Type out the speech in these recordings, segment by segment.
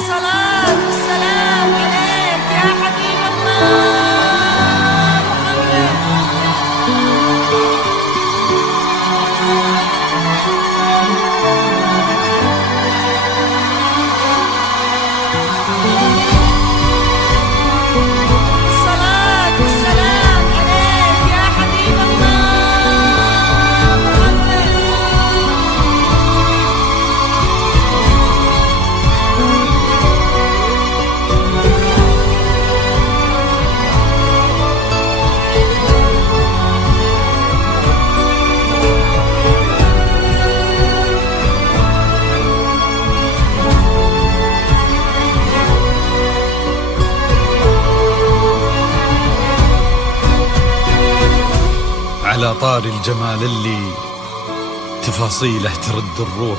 الصلاة والسلام عليك يا حبيب الله محمد. الصلاة والسلام عليك يا حبيب الله محمد. على طار الجمال اللي تفاصيله ترد الروح،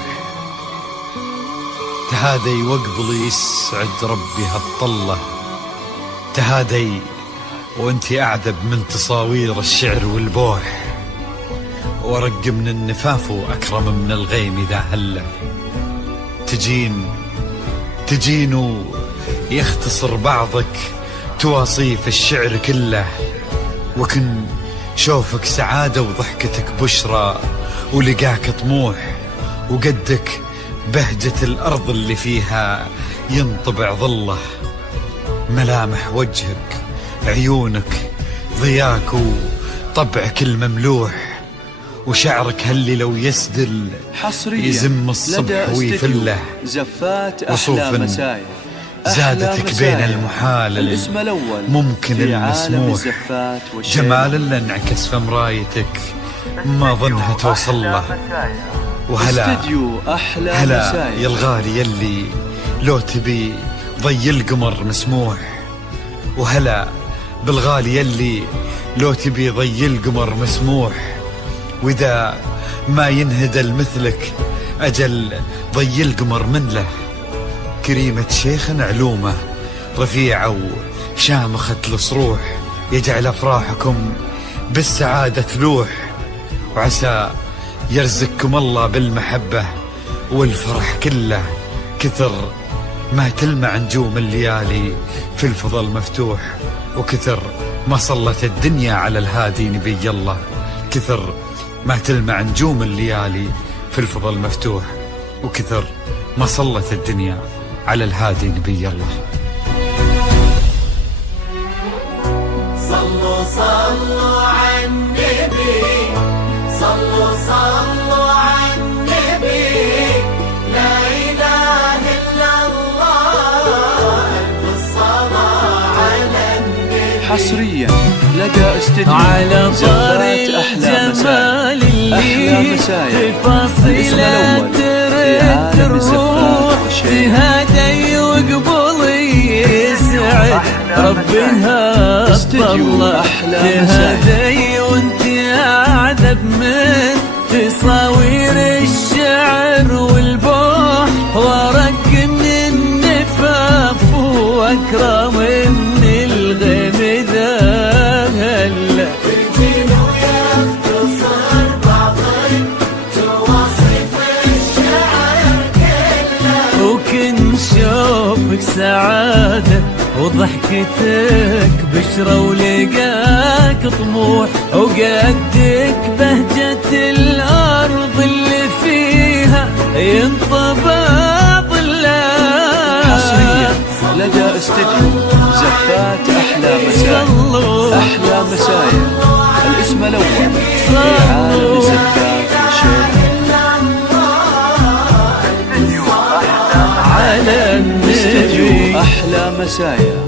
تهادي وقبل يسعد ربي هالطلة، تهادي وانتي أعذب من تصاوير الشعر والبوح، ورق من النفاف وأكرم من الغيم إذا هله، تجين يختصر بعضك تواصيف الشعر كله، وكن شوفك سعادة وضحكتك بشرى ولقاك طموح، وقدك بهجة الأرض اللي فيها ينطبع ظله، ملامح وجهك عيونك ضياك وطبعك المملوح، وشعرك هاللي لو يسدل يزم الصبح ويفله، وصوف زادتك بين المحال ممكن المسموح، جمال اللي انعكس في مرايتك ما ظنها توصل له، وهلا يا الغالي يلي لو تبي ضي القمر مسموح، وهلا بالغالي يلي لو تبي ضي القمر مسموح، وإذا ما ينهدل مثلك أجل ضي القمر من له، كريمة شيخ علومه رفيعة وشامخة الصروح، يجعل أفراحكم بالسعادة تلوح، وعسى يرزقكم الله بالمحبة والفرح كله، كثر ما تلمع نجوم الليالي في الفضل مفتوح، وكثر ما صلت الدنيا على الهادي نبي الله، كثر ما تلمع نجوم الليالي في الفضل مفتوح، وكثر ما صلت الدنيا على الهادي نبي الله. صلوا صلوا على النبي، صلوا صلوا على النبي، لا إله إلا الله، ألف الصلاة على النبي. حصريا لدى استديو على طار الجمال اللي تفاصيله ترد الروح، تهادي وقبل يسعد ربها الطلة، تهادي وانت أعذب من تصاوير الشعر والبوح، ورق من النفاف وأكرم من الغيم ذا هلا، وكن شوفك سعادة وضحكتك بشرى ولقاك طموح، وقدك بهجة الأرض اللي فيها ينطبع ظلها. حصريا لدى استديو زفات أحلى مسايا، أحلى مسايا الاسم الأول في عالم زفات الشيخ على استديو أحلى مسايا.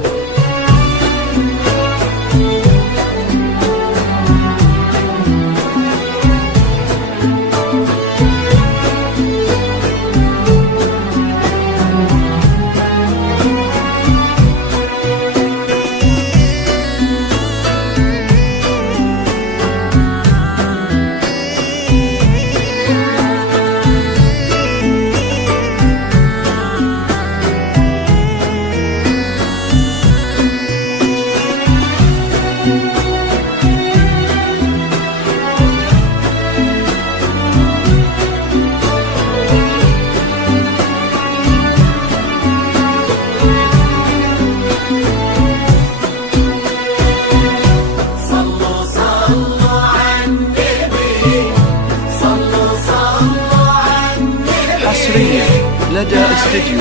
لدى استديو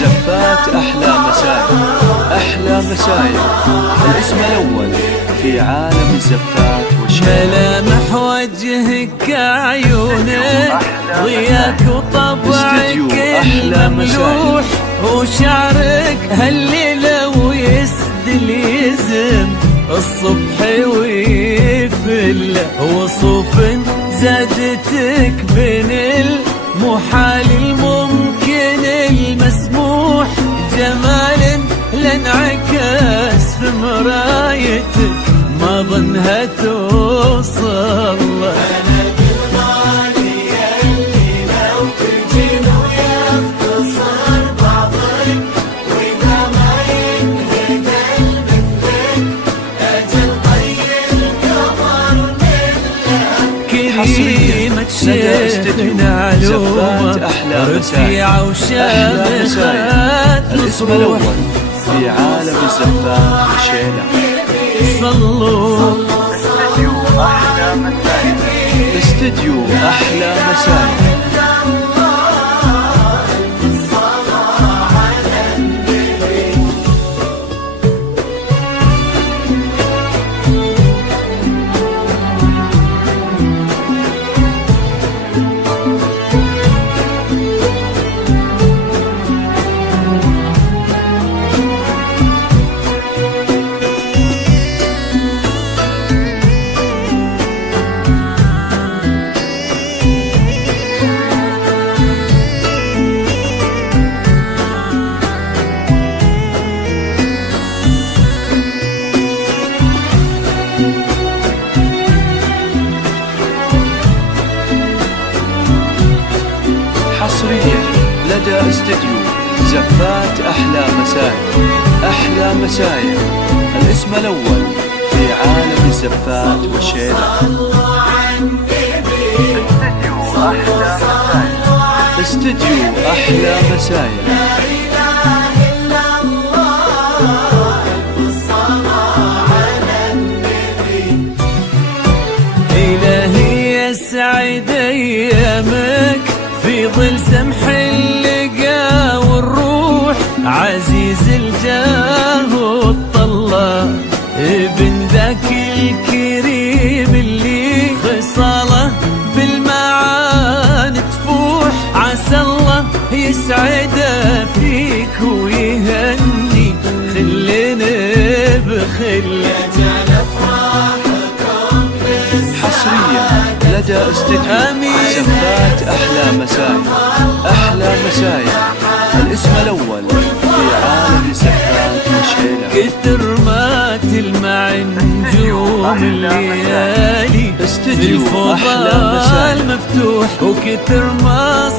زفات أحلى مسايا. أحلى مسايا الاسم الأول في عالم الزفات والشعر. ملامح وجهك عيونك ضياك وطبعك المملوح وشعرك هالليلة ويسدل يزم الصبح ويفل وصوف زادتك بين المحال الممكن المسموح جمال لانعكس في مرايتك ما ظنها توصل. أنا بالغالي اللي لو تجين ويختصر بعضك وإذا ما ينهد المثلك أجل طي القمر نلك. كريمة شيخنا علومة رفيعة وشامخات الاسم الأول في عالم الزفات والشيلة. صلوا استديو أحلى مسايا. حصريا لدى استديو زفات أحلى مسايا. أحلى مسايا الاسم الأول في عالم الزفات والشيلة. استديو أحلى مسايا. إلهي يسعد أيامك في ظل سمح اللقا والروح عزيز الجاه والطلة ابن ذاك الكريم اللي خصاله بالمعاني تفوح عسى الله يسعده فيك ويهني خلنا بخلة. حصريا لدى استديو زفات أحلى مسايا. أحلى مسايا الاسم الأول في عالم الزفات والشيلة. كتر ما تلمع نجوم الليالي استديو أحلى الفضاء مسايا. المفتوح وكتر ما